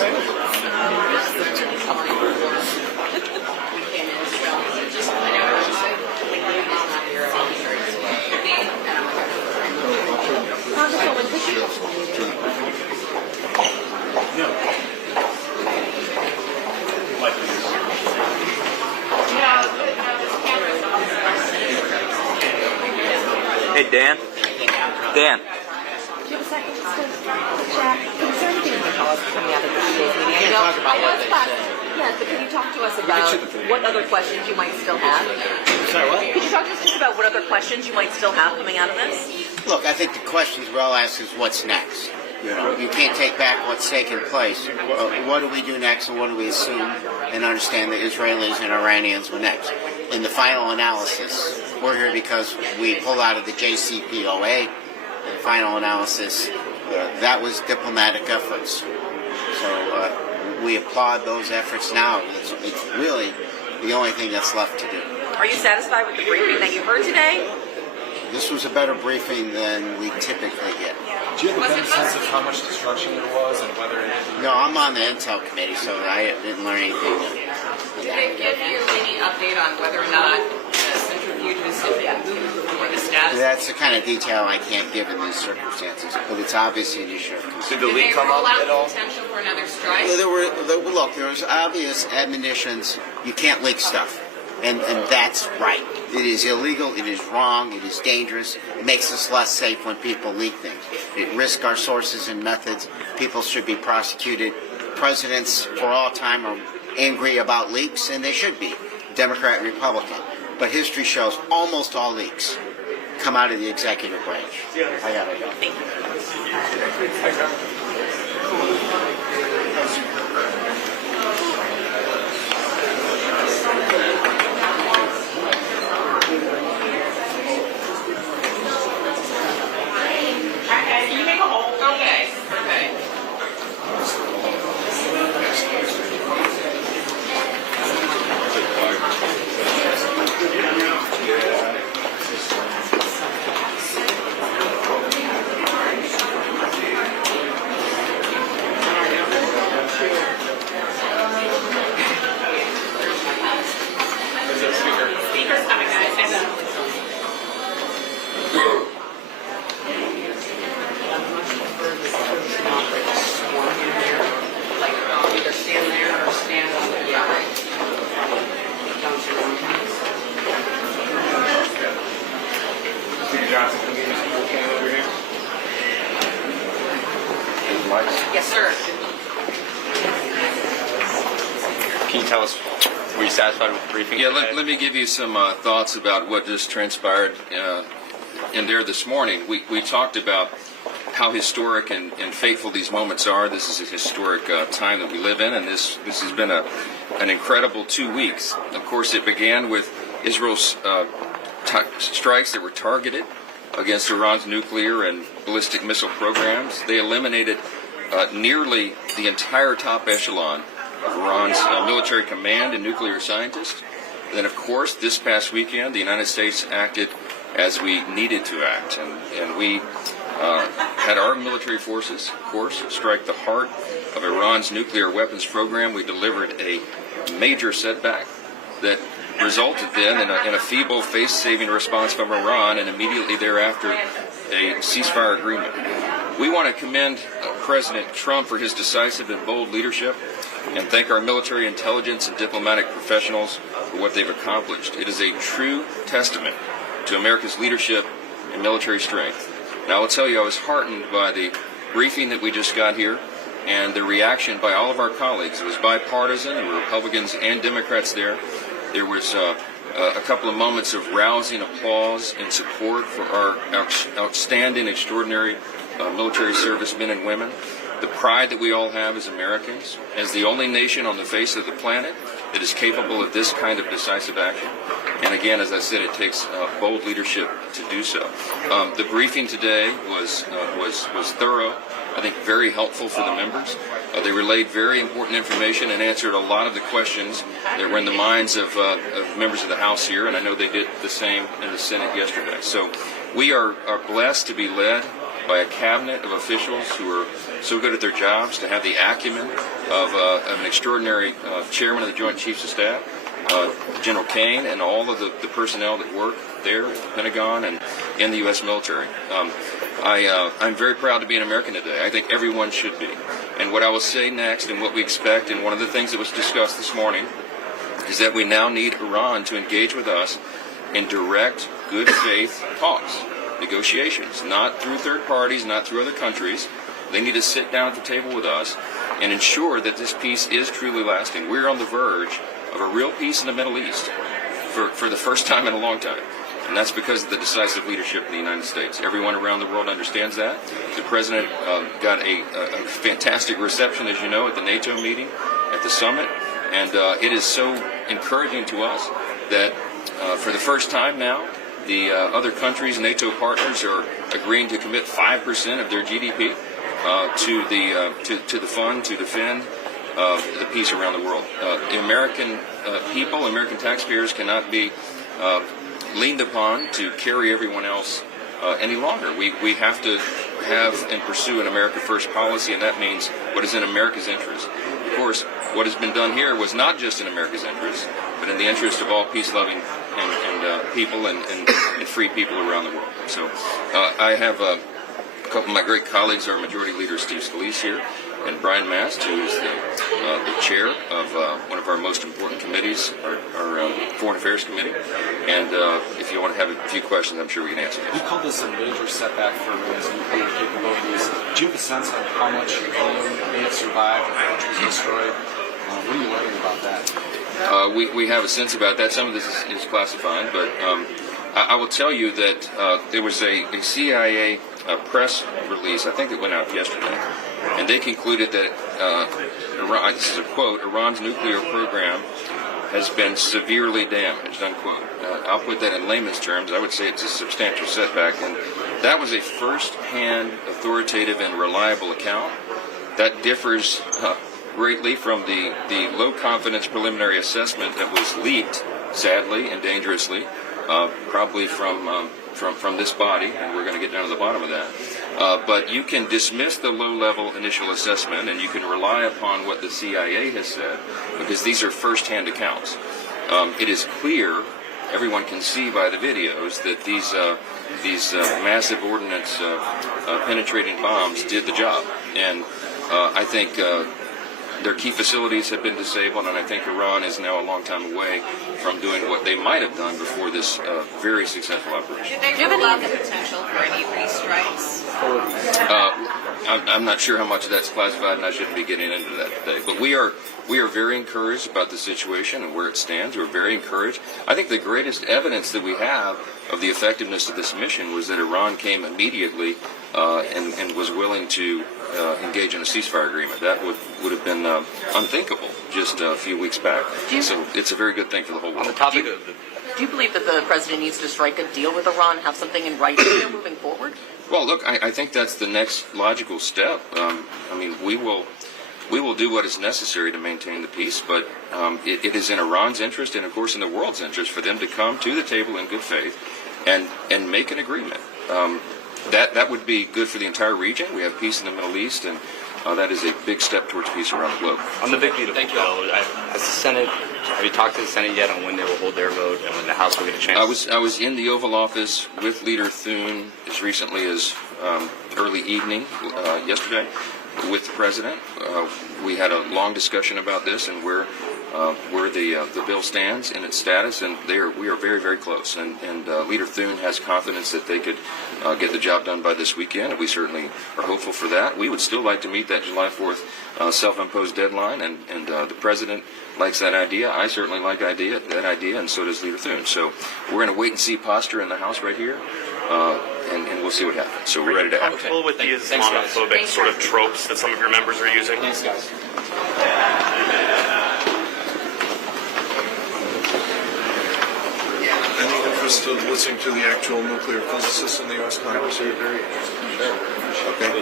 Hey, Dan. Dan. Do you have a second just to chat? Is there anything you can tell us coming out of this today's meeting? talk about what they said. Yes, but can you talk to us about what other questions you might still have? Sorry, what? Could you talk to us just about what other questions you might still have coming out of this? Look, I think the questions we're all asking is what's next. You know, you can't take back what's taken place. What do we do next, and what do we assume and understand the Israelis and Iranians were next? In the final analysis, we're here because we pulled out of the JCPOA. The final analysis, that was diplomatic efforts. So we applaud those efforts now. It's really the only thing that's left to do. Are you satisfied with the briefing that you heard today? This was a better briefing than we typically get. Do you have a better sense of how much destruction there was and whether it... No, I'm on the Intel committee, so I didn't learn anything. Did they give you any update on whether or not the centrifuge was moved or the status? That's the kind of detail I can't give in these circumstances, but it's obviously an issue of concern. Did the leak come up at all? Potential for another strike? There was obvious admonitions. You can't leak stuff. And that's right. It is illegal, it is wrong, it is dangerous. It makes us less safe when people leak things. It risks our sources and methods. People should be prosecuted. Presidents for all time are angry about leaks, and they should be, Democrat and Republican. But history shows almost all leaks come out of the executive branch. I gotta go. Thank you. Yes, sir. Can you tell us, were you satisfied with the briefing? Yeah, today? let me give you some thoughts about what just transpired in there this morning. We talked about how historic and fateful these moments are. This is a historic time that we live in, and this has been an incredible 2 weeks. Of course, it began with Israel's strikes that were targeted against Iran's nuclear and ballistic missile programs. They eliminated nearly the entire top echelon of Iran's military command and nuclear scientists. Then, of course, this past weekend, the United States acted as we needed to act, and we had our military forces, of course, strike the heart of Iran's nuclear weapons program. We delivered a major setback that resulted then in a feeble face-saving response from Iran, and immediately thereafter a ceasefire agreement. We want to commend President Trump for his decisive and bold leadership and thank our military intelligence and diplomatic professionals for what they've accomplished. It is a true testament to America's leadership and military strength. And I will tell you, I was heartened by the briefing that we just got here and the reaction by all of our colleagues. It was bipartisan. There were Republicans and Democrats there. There was a couple of moments of rousing applause and support for our outstanding, extraordinary military servicemen and women. The pride that we all have as Americans, as the only nation on the face of the planet that is capable of this kind of decisive action. And again, as I said, it takes bold leadership to do so. The briefing today was thorough. I think very helpful for the members. They relayed very important information and answered a lot of the questions that were in the minds of members of the House here, and I know they did the same in the Senate yesterday. So we are blessed to be led by a cabinet of officials who are so good at their jobs, to have the acumen of an extraordinary chairman of the Joint Chiefs of Staff, General Kane, and all of the personnel that work there at the Pentagon and in the U.S. military. I'm very proud to be an American today. I think everyone should be. And what I will say next, and what we expect, and one of the things that was discussed this morning, is that we now need Iran to engage with us in direct, good faith talks, negotiations, not through third parties, not through other countries. They need to sit down at the table with us and ensure that this peace is truly lasting. We're on the verge of a real peace in the Middle East for the first time in a long time. And that's because of the decisive leadership of the United States. Everyone around the world understands that. The President got a fantastic reception, as you know, at the NATO meeting, at the summit. And it is so encouraging to us that for the first time now, the other countries, NATO partners, are agreeing to commit 5% of their GDP to the fund to defend the peace around the world. The American people, American taxpayers cannot be leaned upon to carry everyone else any longer. We have to have and pursue an America First policy, and that means what is in America's interest. Of course, what has been done here was not just in America's interest, but in the interest of all peace-loving and people and free people around the world. So I have a couple of my great colleagues, our Majority Leader Steve Scalise here, and Brian Mast, who is the chair of one of our most important committees, our Foreign Affairs Committee. And if you want to have a few questions, I'm sure we can answer You those. called this a major setback for Iran's nuclear capabilities. Do you have a sense of how much uranium may have survived and how much was destroyed? What are you learning about that? We have a sense about that. Some of this is classified, but I will tell you that there was a CIA press release, I think it went out yesterday, and they concluded that, Iran, this is a quote, Iran's nuclear program has been severely damaged, unquote. I'll put that in layman's terms. I would say it's a substantial setback, and that was a first-hand, authoritative, and reliable account. That differs greatly from the low-confidence preliminary assessment that was leaked, sadly and dangerously, probably from this body, and we're going to get down to the bottom of that. But you can dismiss the low-level initial assessment, and you can rely upon what the CIA has said, because these are first-hand accounts. It is clear, everyone can see by the videos, that these massive ordnance penetrating bombs did the job. And I think their key facilities have been disabled, and I think Iran is now a long time away from doing what they might have done before this very successful operation. Did they rule out the potential for any restrikes? I'm not sure how much of that's classified, and I shouldn't be getting into that today. But we are very encouraged about the situation and where it stands. We're very encouraged. I think the greatest evidence that we have of the effectiveness of this mission was that Iran came immediately and was willing to engage in a ceasefire agreement. That would have been unthinkable just a few weeks back. So it's a very good thing for the whole world. On the topic of do you believe that the president needs to strike a deal with Iran, have something in writing here moving forward? Well, look, I think that's the next logical step. I mean, we will do what is necessary to maintain the peace, but it is in Iran's interest and, of course, in the world's interest for them to come to the table in good faith and make an agreement. That would be good for the entire region. We have peace in the Middle East, and that is a big step towards peace around the globe. On the big beautiful bill, has the Senate, have you talked to the Senate yet on when they will hold their vote and when the House will get a chance? I was in the Oval Office with Leader Thune as recently as early evening yesterday with the President. We had a long discussion about this and where the bill stands in its status, and we are very, very close. And Leader Thune has confidence that they could get the job done by this weekend, and we certainly are hopeful for that. We would still like to meet that July 4th self-imposed deadline, and the President likes that idea. I certainly like that idea, and so does Leader Thune. So we're in a wait-and-see posture in the House right here, and we'll see what happens. So we're ready to act. Comfortable with the Islamophobic sort of tropes that some of your members are using? Thanks, guys. Any interest in listening to the actual nuclear physicists in the U.S. Congress? Sure. Okay.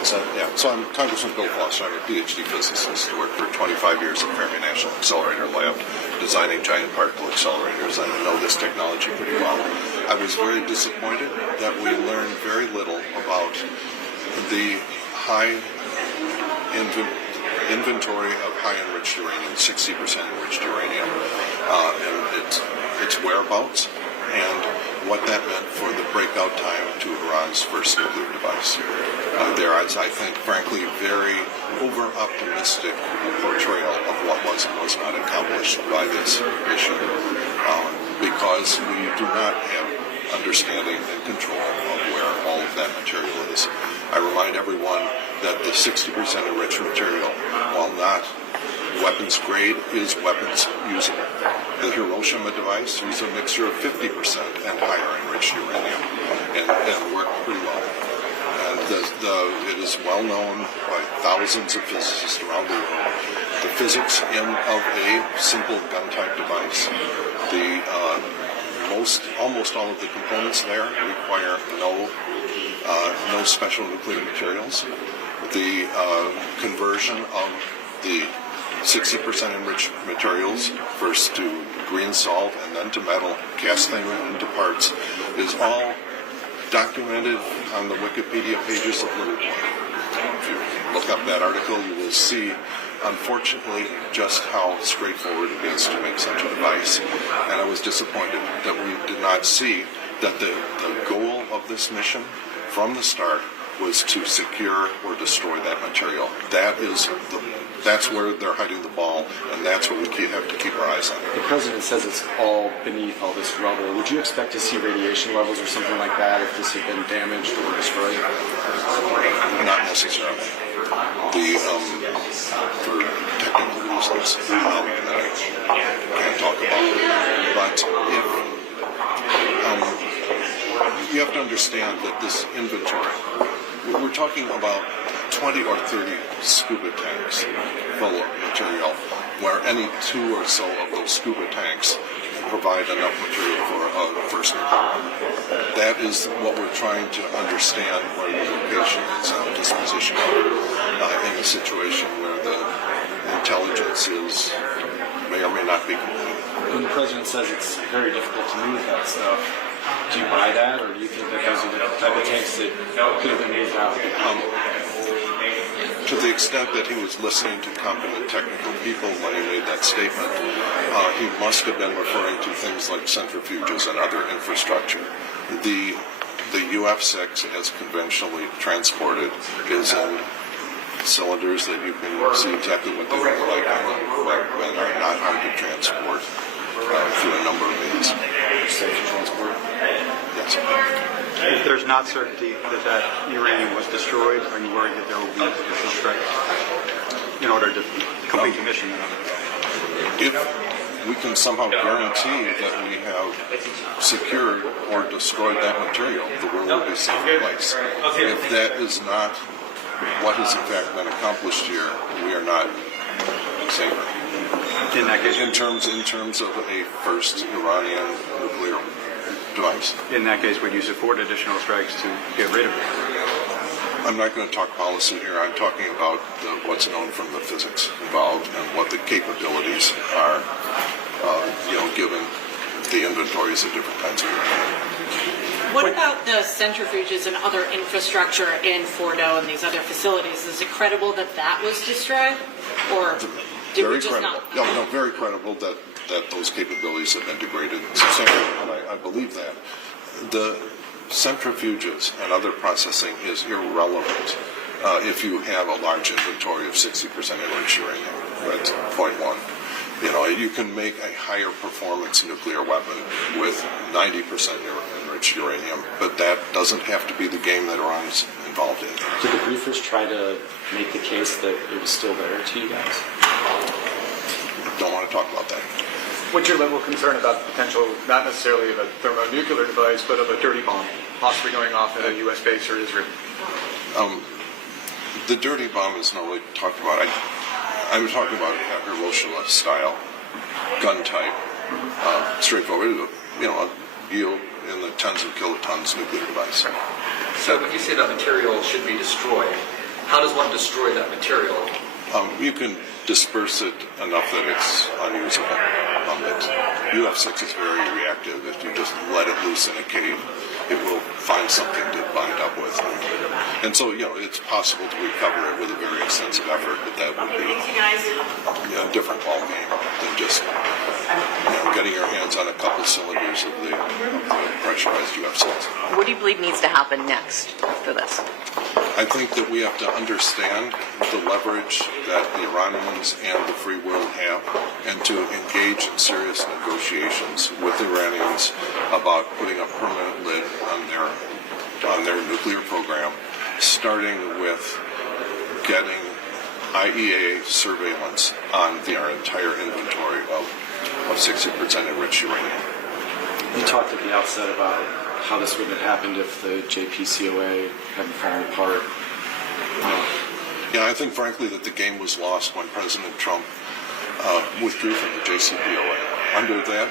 Yes, so I'm Congressman Bill Foster. I'm a PhD physicist. Worked for 25 years at Fermi National Accelerator Lab, designing giant particle accelerators. I know this technology pretty well. I was very disappointed that we learned very little about the high inventory of high enriched uranium, 60% enriched uranium, and its whereabouts, and what that meant for the breakout time to Iran's first nuclear device. There is, I think, frankly, very over-optimistic portrayal of what was and was not accomplished by this mission, because we do not have understanding and control of where all of that material is. I remind everyone that the 60% enriched material, while not weapons grade, is weapons usable. The Hiroshima device used a mixture of 50% and higher enriched uranium, and worked pretty well. And it is well known by thousands of physicists around the world. The physics of a simple gun-type device, almost all of the components there require no special nuclear materials. The conversion of the 60% enriched materials, first to green salt and then to metal, casting it into parts, is all documented on the Wikipedia pages of Little Boy. If you look up that article, you will see, unfortunately, just how straightforward it is to make such a device. And I was disappointed that we did not see that the goal of this mission from the start was to secure or destroy that material. That's where they're hiding the ball, and that's what we have to keep our eyes on. The president says it's all beneath all this rubble. Would you expect to see radiation levels or something like that if this had been damaged or destroyed? Not necessarily. For technical reasons, I can't talk about it. But if you have to understand that this inventory, we're talking about 20 or 30 scuba tanks full of material, where any 2 or so of those scuba tanks provide enough material for a first nuclear. That is what we're trying to understand, where the location is and the disposition of it in a situation where the intelligence may or may not be complete. When the president says it's very difficult to move that stuff, do you buy that, or do you think that those are the type of tanks that could have been moved out? To the extent that he was listening to competent technical people when he made that statement, he must have been referring to things like centrifuges and other infrastructure. The UF-6, as conventionally transported, is in cylinders that you can see exactly what they look like and are not hard to transport through a number of means. Safe to transport? Yes. If there's not certainty that uranium was destroyed, are you worried that there will be additional strikes in order to complete the mission? If we can somehow guarantee that we have secured or destroyed that material, the world will be a safer place. If that is not what has in fact been accomplished here, we are not safer. In that case, in terms of a first Iranian nuclear device. In that case, would you support additional strikes to get rid of it? I'm not going to talk policy here. I'm talking about what's known from the physics involved and what the capabilities are, given the inventories of different kinds of uranium. What about the centrifuges and other infrastructure in Fordo and these other facilities? Is it credible that that was destroyed, or did we just not? No, very credible that those capabilities have been degraded substantially, and I believe that. The centrifuges and other processing is irrelevant if you have a large inventory of 60% enriched uranium. That's point one. You can make a higher performance nuclear weapon with 90% enriched uranium, but that doesn't have to be the game that Iran's involved in. Did the briefers try to make the case that it was still there to you guys? Don't want to talk about that. What's your level of concern about the potential, not necessarily of a thermonuclear device, but of a dirty bomb, possibly going off at a U.S. base or Israel? The dirty bomb is not really talked about. I'm talking about a Hiroshima-style gun type, straightforward, yield in the tens of kilotons nuclear device. So when you say that material should be destroyed, How does one destroy that material? You can disperse it enough that it's unusable. UF6 is very reactive. If you just let it loose in a cave, it will find something to bind up with. And so, it's possible to recover it with a very extensive effort, but that would be a different ballgame than just getting your hands on a couple cylinders of the pressurized UF6. What do you believe needs to happen next after this? I think that we have to understand the leverage that the Iranians and the free world have, and to engage in serious negotiations with the Iranians about putting a permanent lid on their nuclear program, starting with getting IEA surveillance on their entire inventory of 60% enriched uranium. You talked at the outset about how this would have happened if the JPCOA hadn't fallen apart. I think, frankly, that the game was lost when President Trump withdrew from the JCPOA. Under the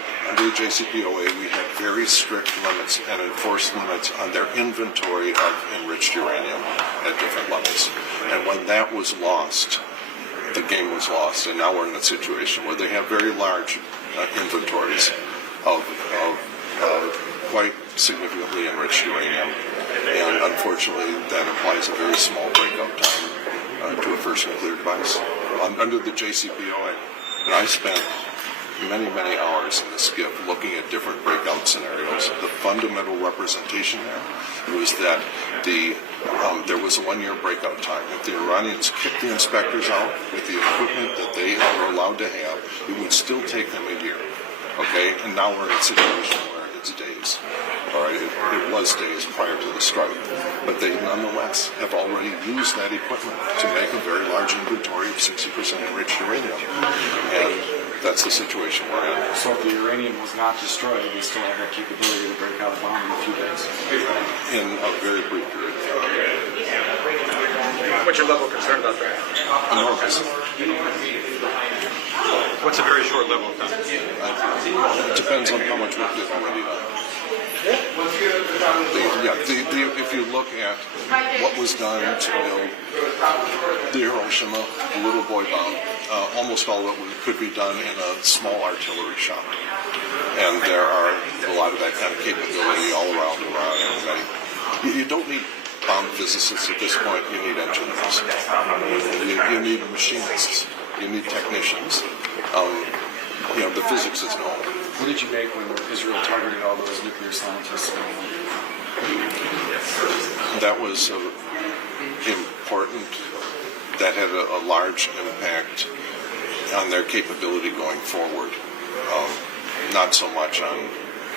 JCPOA, we had very strict limits and enforced limits on their inventory of enriched uranium at different levels. And when that was lost, the game was lost, and now we're in a situation where they have very large inventories of quite significantly enriched uranium, and unfortunately that implies a very small breakout time to a first nuclear device. Under the JCPOA, and I spent many hours in the SCIF looking at different breakout scenarios. The fundamental representation there was that there was a 1-year breakout time. If the Iranians kicked the inspectors out with the equipment that they were allowed to have, it would still take them a year. Okay, and now we're in a situation where it's days. All right, it was days prior to the strike, but they nonetheless have already used that equipment to make a very large inventory of 60% enriched uranium, and that's the situation we're in. So if the uranium was not destroyed, they still have that capability to break out a bomb in a few days? In a very brief period. What's your level of concern about that? Enormous. What's a very short level of time? It depends on how much work they've already done. If you look at what was done to build the Hiroshima little boy bomb, almost all of it could be done in a small artillery shop. And there are a lot of that kind of capability all around Iran. You don't need bomb physicists at this point. You need engineers. You need machinists. You need technicians. The physics is known. What did you make when Israel targeted all those nuclear scientists? That was important. That had a large impact on their capability going forward. Not so much on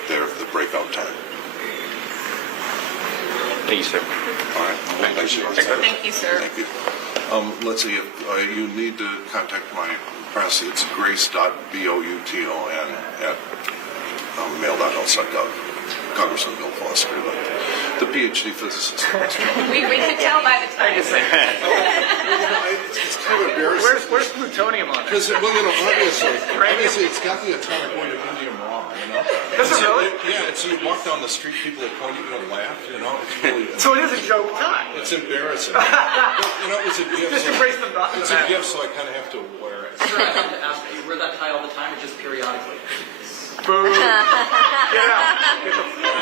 the breakout time. Thank you, sir. All right. Thank you. Thank you, sir. Thank you. Let's see, if you need to contact my press, it's grace.boutn@mail.ls.gov. Congressman Bill Foster, the PhD physicist. We could tell by the time. It's kind of embarrassing. Where's plutonium on it? Because, obviously, it's got the atomic weight of indium raw, Does it really? So you walk down the street, people will point at you and laugh, It's really... So it is a joke time. It's embarrassing. But, it's a gift. Just embrace the It's a gift, so I kind of have to wear it. Sure, I have to ask you, wear that tie all the time or just periodically? Boo! Get out!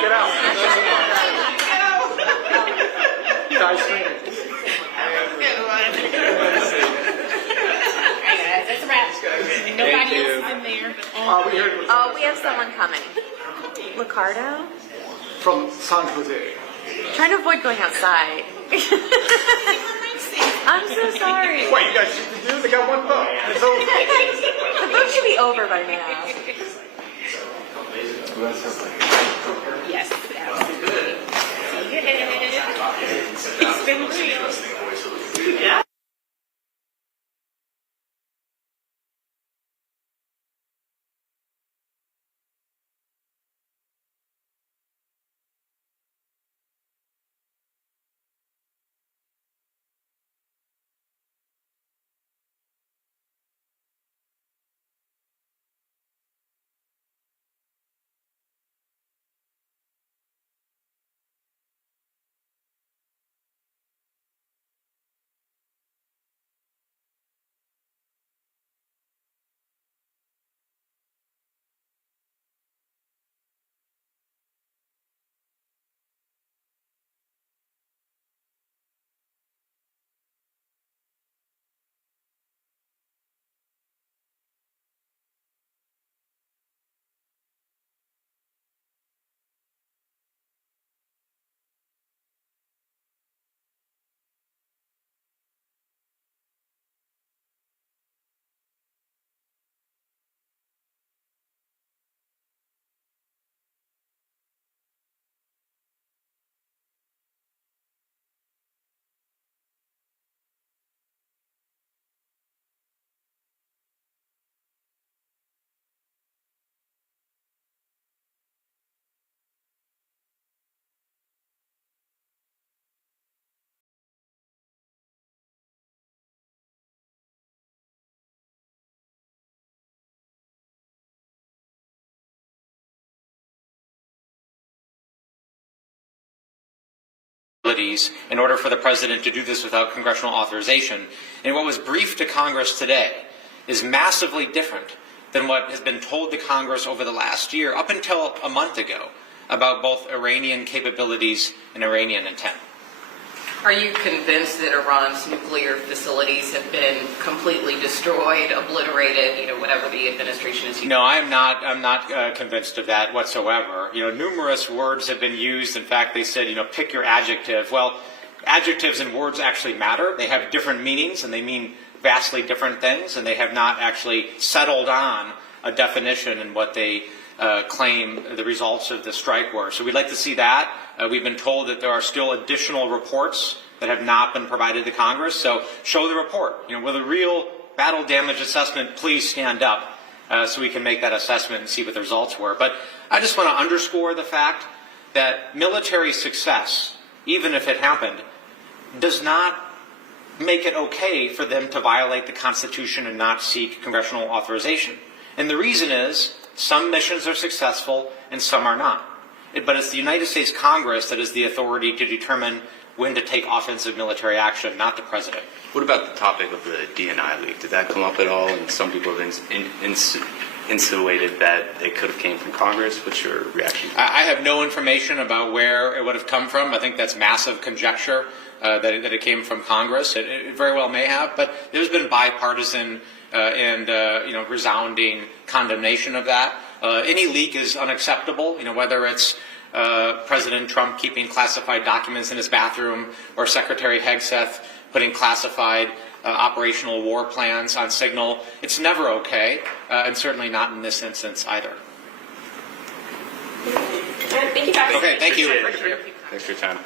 Get out! Die screaming. That's a wrap. Nobody else in there. Oh, we have someone coming. Ricardo? From San Jose. Trying to avoid going outside. I'm so sorry. Wait, you guys shoot the dude? They got one vote. It's over. The vote should be over by now. Yes, absolutely. It's been real. Yeah. in order for the president to do this without congressional authorization. And what was briefed to Congress today is massively different than what has been told to Congress over the last year, up until a month ago, about both Iranian capabilities and Iranian intent. Are you convinced that Iran's nuclear facilities have been completely destroyed, obliterated, whatever the administration is using? No, I'm not convinced of that whatsoever. Numerous words have been used. In fact, they said, pick your adjective. Well, adjectives and words actually matter. They have different meanings, and they mean vastly different things, and they have not actually settled on a definition in what they claim the results of the strike were. So we'd like to see that. We've been told that there are still additional reports that have not been provided to Congress. So show the report. With a real battle damage assessment, please stand up so we can make that assessment and see what the results were. But I just want to underscore the fact that military success, even if it happened, does not make it okay for them to violate the Constitution and not seek congressional authorization. And the reason is some missions are successful and some are not. But it's the United States Congress that has the authority to determine when to take offensive military action, not the president. What about the topic of the DNI leak? Did that come up at all? And some people have insinuated that it could have came from Congress. What's your reaction? I have no information about where it would have come from. I think that's massive conjecture that it came from Congress. It very well may have, but there's been bipartisan and resounding condemnation of that. Any leak is unacceptable. Whether it's President Trump keeping classified documents in his bathroom, or Secretary Hegseth putting classified operational war plans on Signal, it's never okay, and certainly not in this instance either. Thank you, Dr. Okay, thank you. Thanks for your time.